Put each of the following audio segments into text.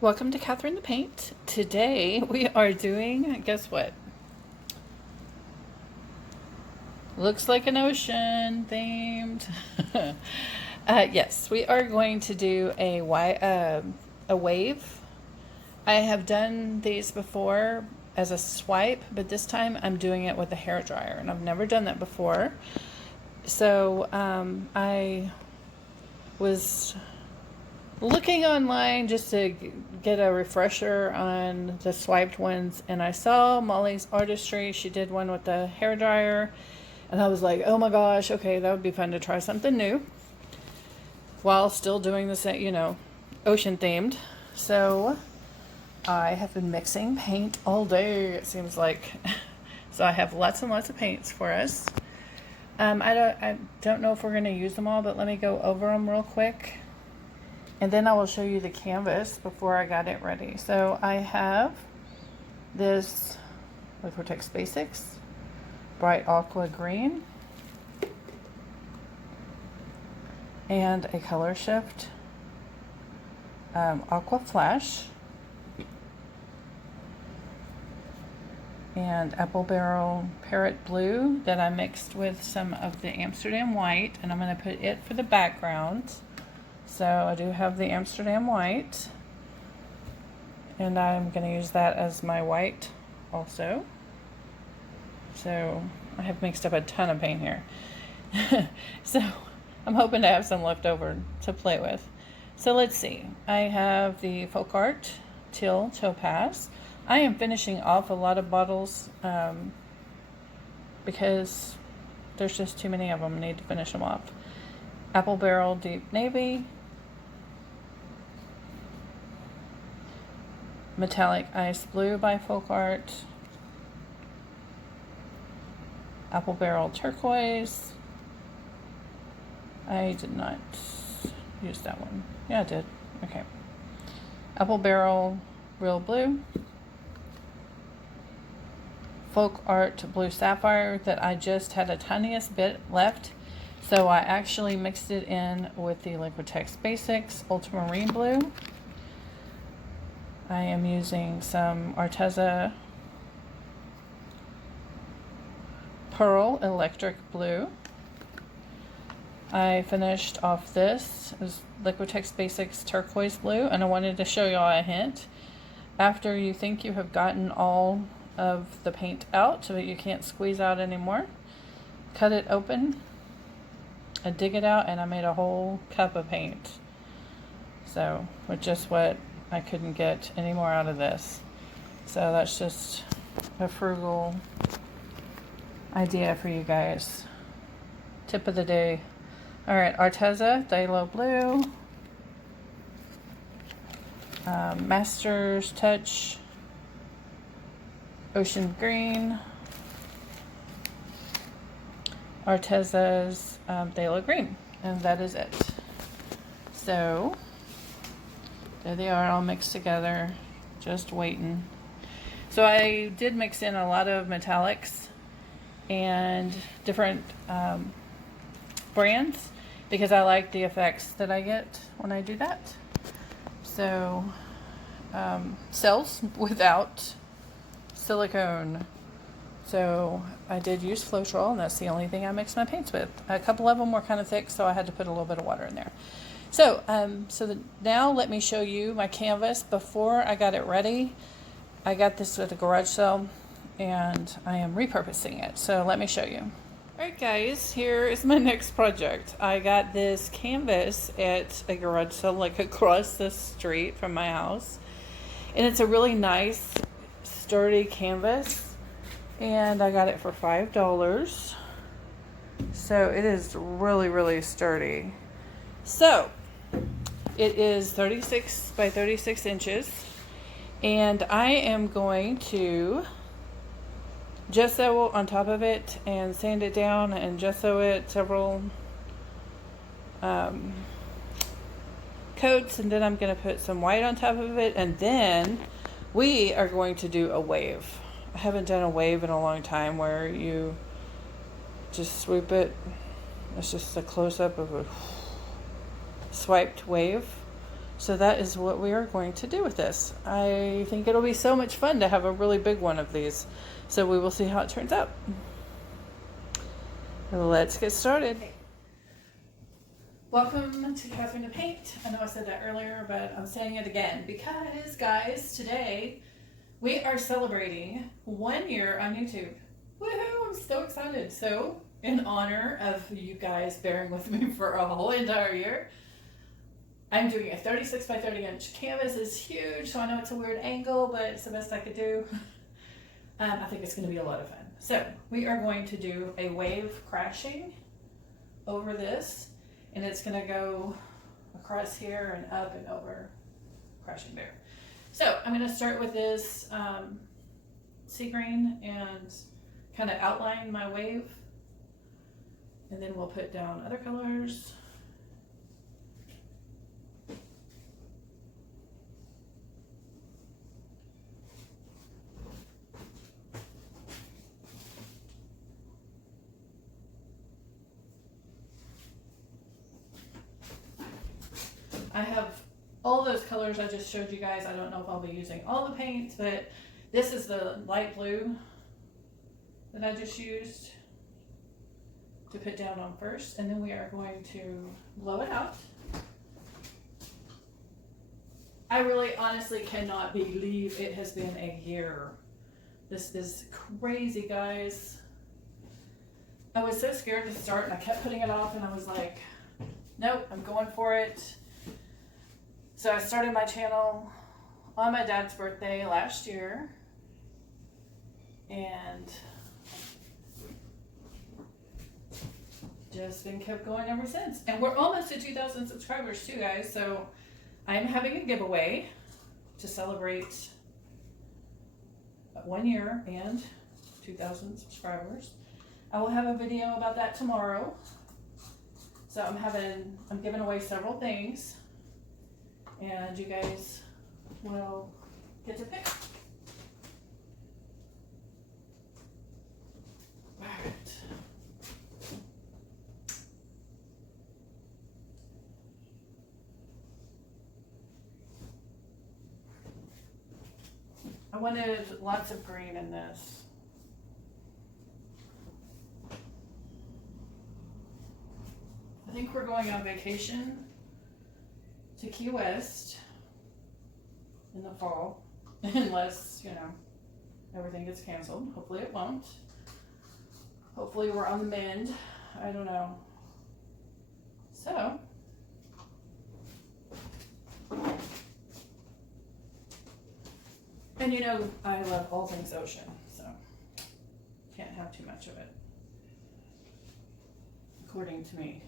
Welcome to Catherine the Paint. Today we are doing, guess what? Looks like an ocean themed. Yes, we are going to do a wave. I have done these before as a swipe, but this time I'm doing it with a hairdryer, and I've never done that before. So I was looking online just to get a refresher on the swiped ones, and I saw Molly's Artistry. She did one with the hairdryer, and I was like, oh my gosh, okay, that would be fun to try something new while still doing the same, ocean themed. So I have been mixing paint all day, it seems like. So I have lots and lots of paints for us. I don't know if we're going to use them all, but let me go over them real quick. And then I will show you the canvas before I got it ready. So I have this Liquitex Basics Bright Aqua Green and a Color Shift Aqua Flash and Apple Barrel Parrot Blue that I mixed with some of the Amsterdam White, and I'm going to put it for the background. So I do have the Amsterdam White, and I'm going to use that as my white also. So I have mixed up a ton of paint here. So I'm hoping to have some left over to play with. So let's see. I have the Folk Art Teal Topaz. I am finishing off a lot of bottles because there's just too many of them. I need to finish them off. Apple Barrel Deep Navy. Metallic Ice Blue by Folk Art. Apple Barrel Turquoise. I did not use that one. Yeah, I did. Okay. Apple Barrel Real Blue. Folk Art Blue Sapphire that I just had a tiniest bit left. So I actually mixed it in with the Liquitex Basics Ultramarine Blue. I am using some Arteza Pearl Electric Blue. I finished off this. It was Liquitex Basics Turquoise Blue, and I wanted to show y'all a hint. After you think you have gotten all of the paint out so that you can't squeeze out anymore, cut it open and dig it out, and I made a whole cup of paint. So with just what I couldn't get any more out of this. So that's just a frugal idea for you guys. Tip of the day. All right, Arteza Phthalo Blue, Master's Touch Ocean Green, Arteza's Phthalo Green, and that is it. So there they are all mixed together, just waiting. So I did mix in a lot of metallics and different brands because I like the effects that I get when I do that. So cells without silicone. So I did use Floetrol, and that's the only thing I mixed my paints with. A couple of them were kind of thick, so I had to put a little bit of water in there. So, now let me show you my canvas. Before I got it ready, I got this at a garage sale, and I am repurposing it. So let me show you. Alright guys, here is my next project. I got this canvas at a garage sale, like across the street from my house. And it's a really nice, sturdy canvas. And I got it for $5. So it is really, really sturdy. So it is 36 by 36 inches, and I am going to gesso on top of it and sand it down and gesso it several coats, and then I'm going to put some white on top of it, and then we are going to do a wave. I haven't done a wave in a long time where you just swoop it. It's just a close-up of a swiped wave. So that is what we are going to do with this. I think it'll be so much fun to have a really big one of these. So we will see how it turns out. Let's get started. Welcome to Catherine to Paint. I know I said that earlier, but I'm saying it again because, guys, today we are celebrating 1 year on YouTube. Woohoo! I'm so excited. So, in honor of you guys bearing with me for a whole entire year, I'm doing a 36 by 30 inch canvas. It's huge, so I know it's a weird angle, but it's the best I could do. I think it's going to be a lot of fun. So we are going to do a wave crashing over this, and it's going to go across here and up and over, crashing there. So I'm going to start with this sea green and kind of outline my wave, and then we'll put down other colors. I have all those colors I just showed you guys. I don't know if I'll be using all the paints, but this is the light blue that I just used to put down on first, and then we are going to blow it out. I really honestly cannot believe it has been a year. This is crazy, guys. I was so scared to start, and I kept putting it off, and I was like, nope, I'm going for it. So I started my channel on my dad's birthday last year, and just been kept going ever since. And we're almost to 2,000 subscribers too, guys. So I'm having a giveaway to celebrate 1 year and 2,000 subscribers. I will have a video about that tomorrow. So I'm giving away several things, and you guys will get to pick. All right. I wanted lots of green in this. I think we're going on vacation to Key West in the fall, unless, you know, everything gets canceled. Hopefully it won't. Hopefully we're on the mend. I don't know. So, and you know, I love all things ocean, so can't have too much of it, according to me.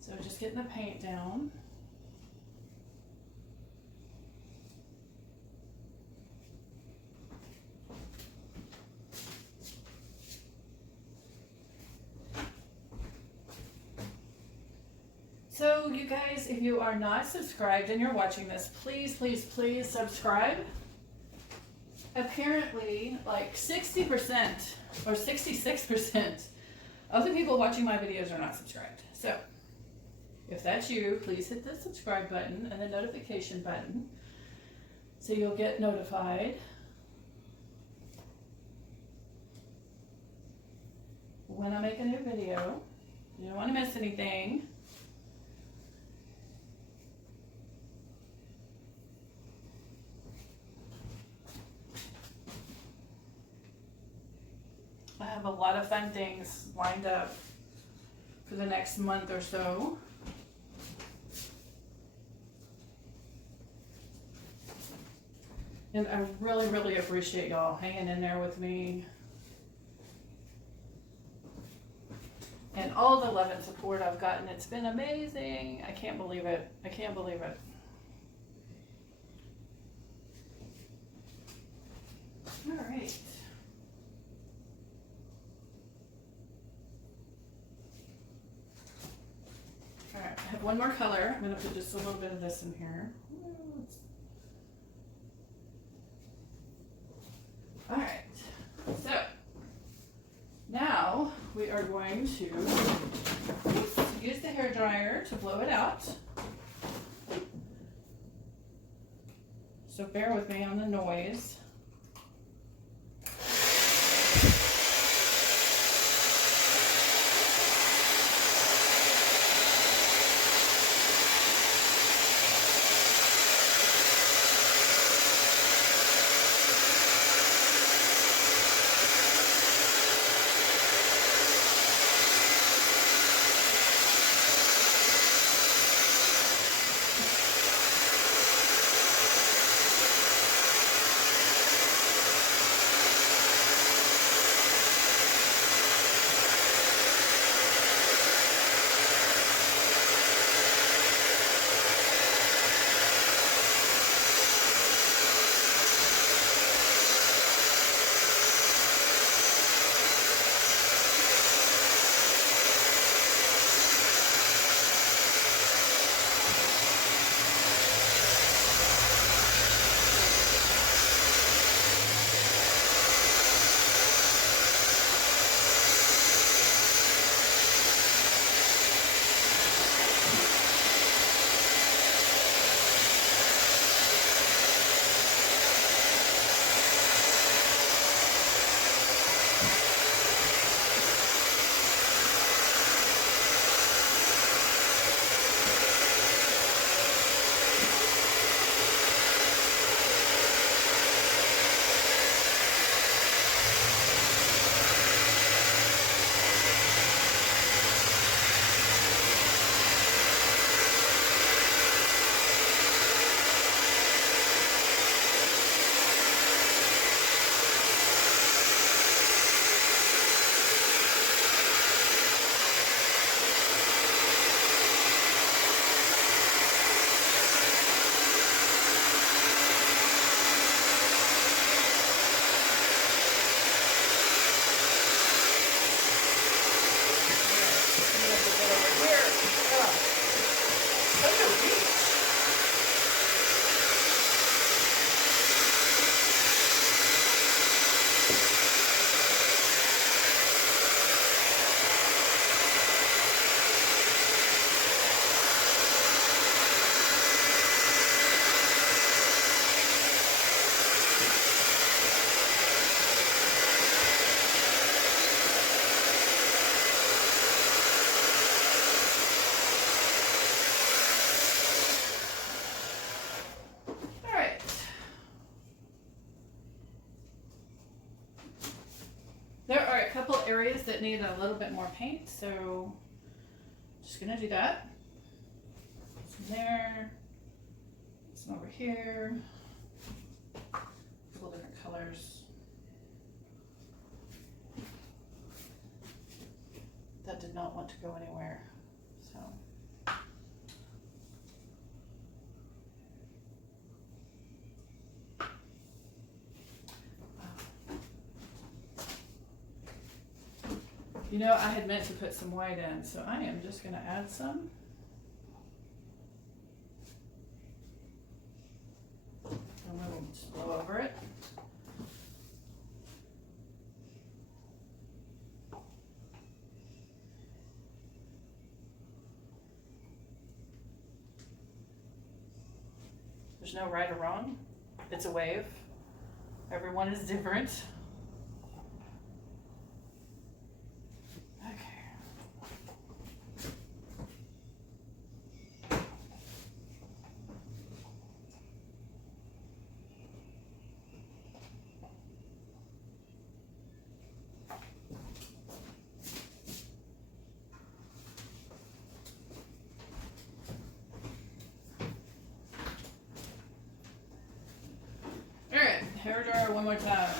So just getting the paint down. So you guys, if you are not subscribed and you're watching this, please, please, please subscribe. Apparently, like 60% or 66% of the people watching my videos are not subscribed. So if that's you, please hit the subscribe button and the notification button so you'll get notified when I make a new video. You don't want to miss anything. I have a lot of fun things lined up for the next month or so. And I really, really appreciate y'all hanging in there with me. And all the love and support I've gotten. It's been amazing. I can't believe it. I can't believe it. All right. All right, I have one more color. I'm going to put just a little bit of this in here. All right, so now we are going to use the hairdryer to blow it out. So bear with me on the noise. Areas that need a little bit more paint, so just gonna do that. Some there, some over here, a couple different colors. That did not want to go anywhere, so. You know, I had meant to put some white in, so I am just going to add some. And we'll just blow over it. There's no right or wrong. It's a wave. Everyone is different. All right. Hairdryer one more time.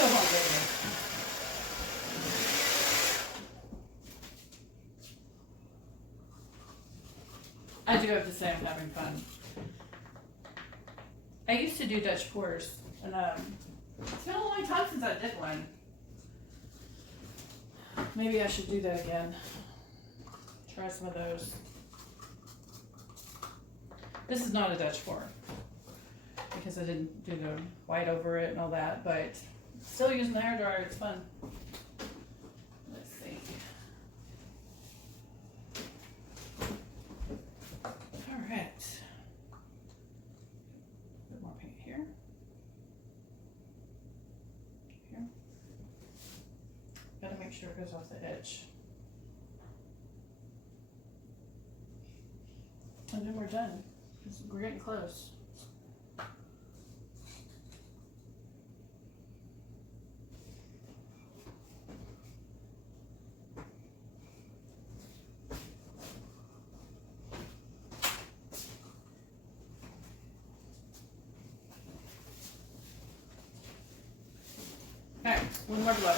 Oh my goodness. I do have to say I'm having fun. I used to do Dutch pours, and it's been a long time since I did one. Maybe I should do that again. Try some of those. This is not a Dutch pour because I didn't do the white over it and all that, but still using the hairdryer, it's fun. Let's see. All right. A bit more paint here. Here. Gotta make sure it goes off the edge. And then we're done. We're getting close. Alright, one more blow.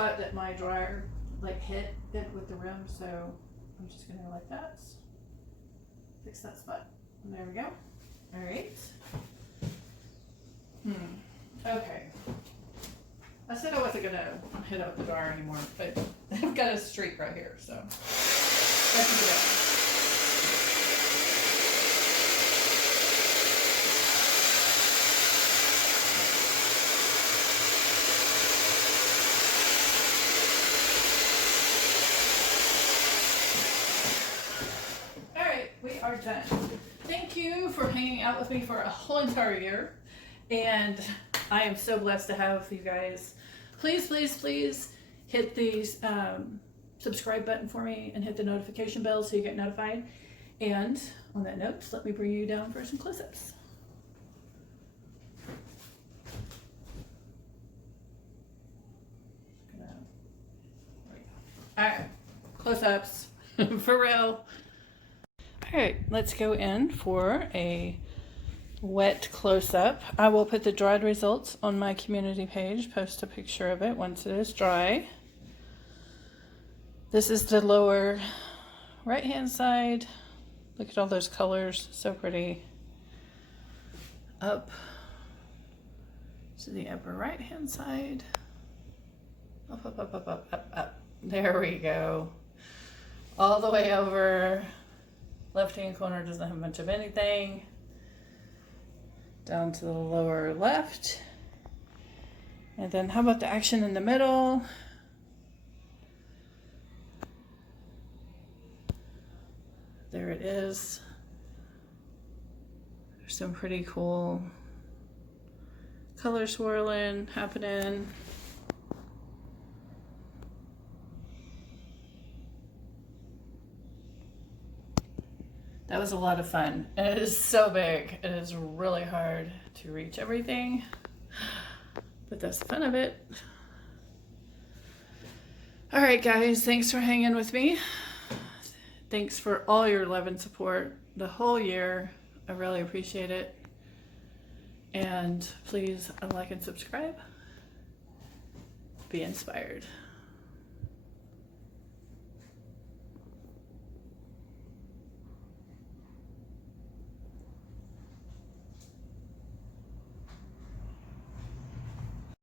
spot that my dryer like hit it with the rim, so I'm just gonna go like that. Fix that spot. And there we go. All right. Okay. I said I wasn't gonna hit up the dryer anymore, but I've got a streak right here, so let's keep it up. Are done. Thank you for hanging out with me for a whole entire year, and I am so blessed to have you guys. Please, please, please hit the subscribe button for me and hit the notification bell so you get notified. And on that note, let me bring you down for some close-ups. All right, close-ups for real. All right, let's go in for a wet close-up. I will put the dried results on my community page, post a picture of it once it is dry. This is the lower right-hand side. Look at all those colors, so pretty. Up to the upper right-hand side. Up, up, up, up, up, up, up. There we go. All the way over. Left-hand corner doesn't have much of anything. Down to the lower left. And then how about the action in the middle? There it is. There's some pretty cool color swirling happening. That was a lot of fun. It is so big. It is really hard to reach everything, but that's the fun of it. All right, guys, thanks for hanging with me. Thanks for all your love and support the whole year. I really appreciate it. And please like and subscribe. Be inspired.